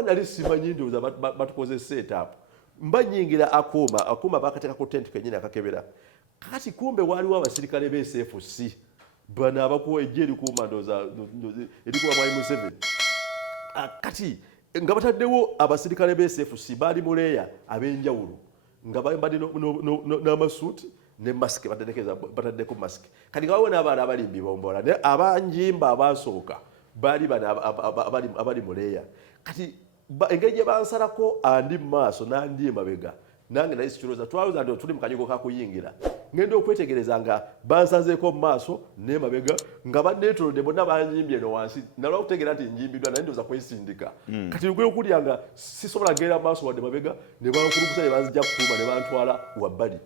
nali simanyi ndowooza batukoze setup mbanyingira akuma bakateka ku tent kenyine akakebera kati kumbe waliwo abasirikale b'SFC bana abakuwa ejje erikuuma ndowooza erikuwa Mwai Museveni kati nga bataddewo abasirikale b'SFC baali mu leeya ab'enjawulo nga bambadde n'amasuuti ne masiki bataddeko masiki kati nga waliwo n'abaana abalimbi bombola naye abanjimba abasooka baali bano abali mu leeya kati engeri gye bansalako andi mu maaso n'andi emabega nange naye sikirowooza twalowooza nti tuli mu kanyigo kakuyingira ngenda okwetegereza nga bansazeeko mu maaso n'emabega nga banneetoolodde bonna banjimbye eno wansi nalwa okutegeera nti njimbiddwa naye ndowooza kwesindika kati lugwe okulya nga sisobola gerera mu maaso wadde mabega ne bankulukusa ne banzija kukuuma ne bantwala wabbali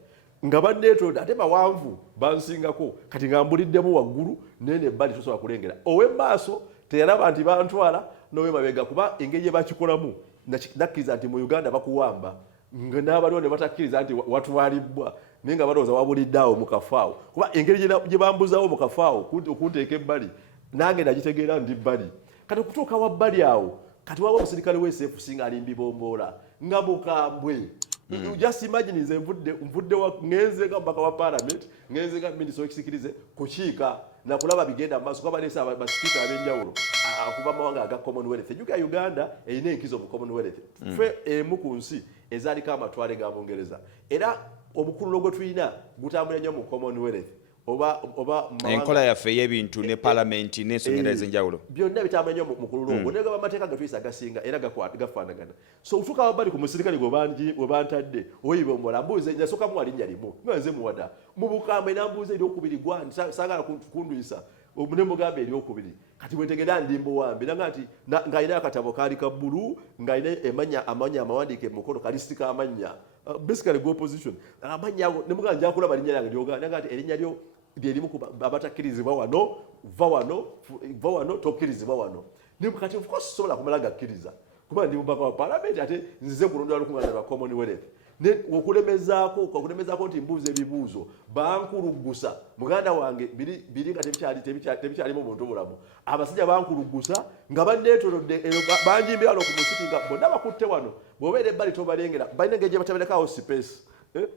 nga banneetoolodde ate bawanvu bansingako kati nga mbuliddemu waggulu nene ebbali tosobola kulengera ow'emmaaso teyalaba nti bantwala n'ow'emabega kuba engeri gye bakikolamu nakkiriza nti mu Uganda bakuwamba nga n'abaliwo ne batakkiriza nti watwalibbwa naye nga balowooza wabuliddeawo mu kafaawo kuba engeri gye bambuzaawo mu kafaawo okunteeka ebbali nange nagitegeera ndi bbali kati okutuuka wabbali awo kati waba omusirikale w'SFC ng'alimbi bomboola nga mukambwe just imagine nze nvudde ngenze nga mubaka wa parliament ngenze nga minisita w'ekisikirize kukiika nakulaba bigenda maaso kuba baleese basipiika ab'enjawulo akuva amawanga aga Commonwealth ejjuka Uganda erina enkizo mu Commonwealth ffe emu ku nsi ezaaliko amatwale ga Bungereza era obukululo gwe tulina gutambula nnyo mu Commonwealth oba enkola yaffe ey'ebintu ne parliament n'ensonga ez'enjawulo byonna bitambula nnyo mu kululu ogwo naye amateeka ge tuyisa gasinga era gafaanagana so otuuka wabbali ku musirikale gwe bantadde oyibombola mbuuze nasooka mu walinnya limu nga nze Muwada mu Bukambwe nambuuza eryokubiri gwani saagala kunduyisa ne mugamba eryokubiri kati bwetegera ndimbo wambi nanga nti ng'alina akatabo kaali ka bbulu ng'alina amanya amawandiike mu mukono kalistika amanya basically go opposition amanya ne mugamba nja kulaba linnya lyange lyogana nanga nti erinnya lyo lyerimu abatakkirizibwa wano va wano tokkirizibwa wano ne kati of course sobola kumala gakkiriza kuba ndi mubaka wa parliament ate nzize kulondera lukungaana lwa Commonwealth okulemezaako nti mbuuza ebibuuzo bankuluggusa muganda wange biri nga tebikyalimu muntu bulamu abasajja bankuluggusa nga banneetoolodde banjimbira wano ku musiki nga bonna bakutte wano bw'obeera ebbali tobalengera balina engeri gye batabelekawo space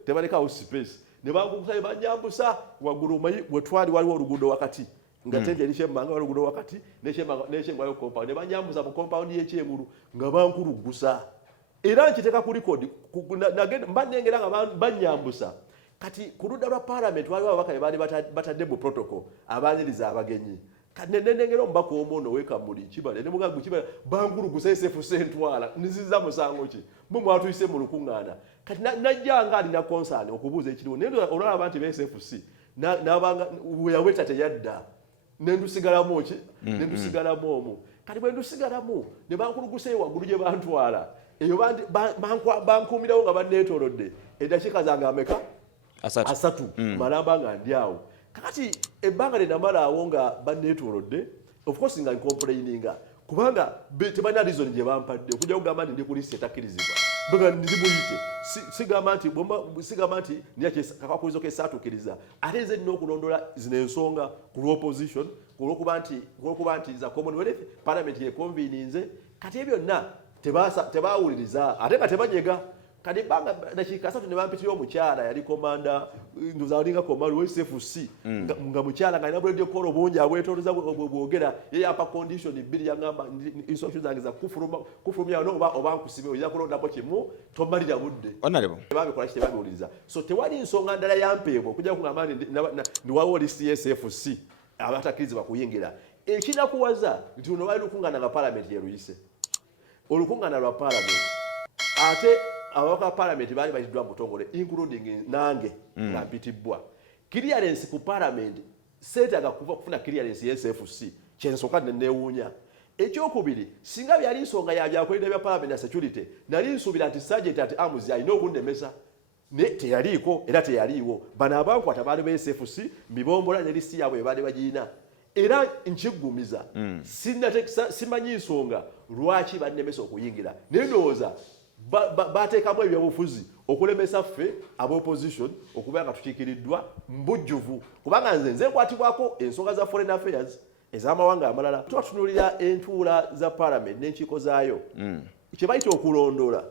tebalekawo space ne bankuluggusa ne banyambusa waggulu omanyi bwe twali waliwo oluguudo wakati nga tente eri kyemmanga oluguudo wakati n'ekyengwayo compound ne banyambusa mu compound y'ekyengulu nga bankuluggusa era nkiteeka ku likodi mba nnengera nga banyambusa kati ku ludda lwa parliament waliwo ababaka baali batadde mu protocol abaniriza abagenyi kati nenengera omubaka omu ono wekamuli Kibale ne mugagu Kibale bangulugusa SFC ntwala niziza musango ki mwe mwatuyise mu lukuŋŋaana kati najja nga alina concern okubuuza ekiriwo naye olwalaba nti SFC n'abanga weyaweta teyadda nendusigalamu ki nendusigalamu omwo kati bwe ndusigalamu ne bankulugusa eyo waggulu gye bantwala eyo bankuumirawo nga banneetoolodde eddakiika zange ameka asatu malamba nga ndi awo kakati ebbanga lye namala awo nga banneetoolodde of course nga nkomplaininga kubanga tebalina reason gye bampadde okujja kugamba nti ndi ku listi etakkirizibwa nga ndi muyite sigamba nti kakakulizo kesaatuukiriza ate nze nnina okulondola zino ensonga ku lw'opposition olwokuba nti za Commonwealth parliament yekonviininze kati byonna tebaawuliriza ate nga tebanyega kati banga dakiika 3 ne bampitira omukyala yali komanda ndoza alinga komanda we SFC nga mukyala nga alina buledi okolo bungi abwetooloza bwogera ye apa condition bbiri yangamba instructions zange za kufulumya oba nkusibe oyina kulondapo kimu tomalira budde babikola ki tebabiwuliriza so tewali nsonga ndala yampeebwa okujja kugamba ndi waliwo listi ya SFC abatakkirizibwa kuyingira ekinakuwaza nti luno bali lukuŋŋaana nga parliament yeruyise olukuŋŋaana lwa parliament ate ababaka ba parliament baali bayitiddwa mu butongole including nange nga mpitibbwa clearance ku parliament seetaaga kufuna clearance ya SFC kyensooka neewuunya ekyokubiri singa byali nsonga yabyakwerinda bya parliament na security nali nsuubira nti sergeant at arms alina okundemesa ne teyaliiko era teyaliiwo bano abankwata baali ba SFC mbibombola ne listi yaabwe baali bagirina era nkiggumiza simanyi nsonga lwaki bannemesa okuyingira naye ndowooza bateekamu ebyobufuzi okulemesa ffe ab'opposition okuba nga tukiikiriddwa mbujjuvu kubanga nze nkwatibwako ensonga za foreign affairs ez'amawanga amalala tuba tutunuulira entuula za parliament n'enkiiko zaayo kye bayita okulondola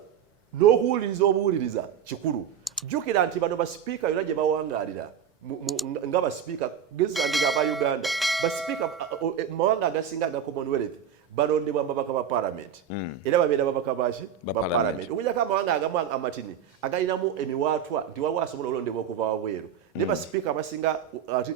n'okuwuliriza obuwuliriza kikulu. Jjukira nti bano basipiika yonna gye bawangaalira nga basipiika gezandika aba Uganda basipiika mu mawanga agasinga aga Commonwealth balondebwa babaka ba parliament era babeera babaka ba parliament. Okujjako amawanga agamu amatini agalinamu emiwaatwa nti waliwo asobola olondebwa okuva wabweru ne basipiika abasinga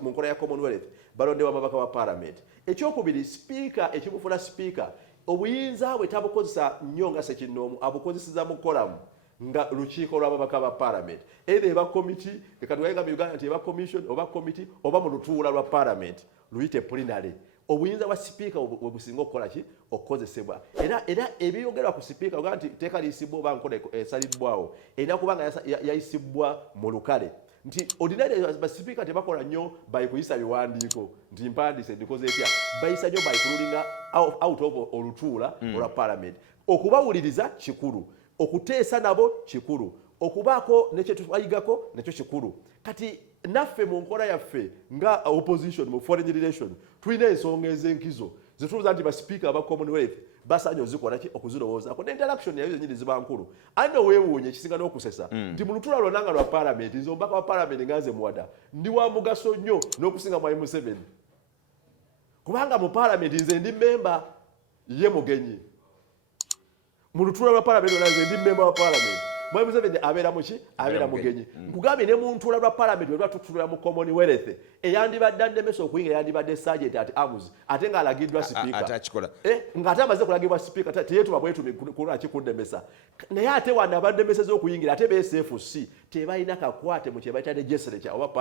mu nkola ya Commonwealth balondebwa babaka ba parliament. Ekyokubiri, sipiika ekimufuna sipiika obuyinza bwe tabukozesa nnyo nga Ssekinnoomu abukozeseza mu kolamu nga lukiiko lw'ababaka ba parliament either eba committee ekatuwayenga mu Uganda nti eba commission oba committee oba mu lutuula lwa parliament luyite plenary. Obuyinza bwa sipiika bwe businga okukola ki okukozesebwa era ebiyogerwa ku sipiika oga nti teeka liyisibwa oba nkola esaliddwawo erina kubanga yayisibwa mu lukale nti ordinary basipiika tebakola nnyo bayikuyisa biwandiiko nti mpandiise ndikoze etya bayisa nnyo bayikululinga out of olutuula olwa parliament. Okubawuliriza kikulu, okuteesa nabo kikulu, okubaako nekyetwayigako nakyo kikulu. Kati naffe mu nkola yaffe nga opposition mu foreign relation tulina ensonga ez'enkizo zituuza nti basipiika aba Commonwealth basaanye ozikola ki okuzirowoozaako n'interaction yayo zennyini ziba nkulu. Ate weewuunye ekisinga n'okusesa nti mu lutuula lwonna nga lwa parliament nze omubaka wa parliament nga nze Muwada ndi wa mugaso nnyo n'okusinga Mwai Museveni kubanga mu parliament nze ndi memba ye mugenyi. Mu lutuula lwa parliament nze ndi memba wa parliament. Mwai Museveni abeera muki abeera mugenyi. Nkugambye ne mu ntuula lwa parliament lwe twatutula mu Commonwealth eyandibadde andemesa okuyingira yandibadde sergeant at arms ate ng'alagiddwa sipiika ng'ate amaze kulagibwa sipiika teyeetuma bwetumi kulwaki kundemesa naye ate wano abandemeseza okuyingira ate BSFC tebalina kakwate mu kye bayita legislature oba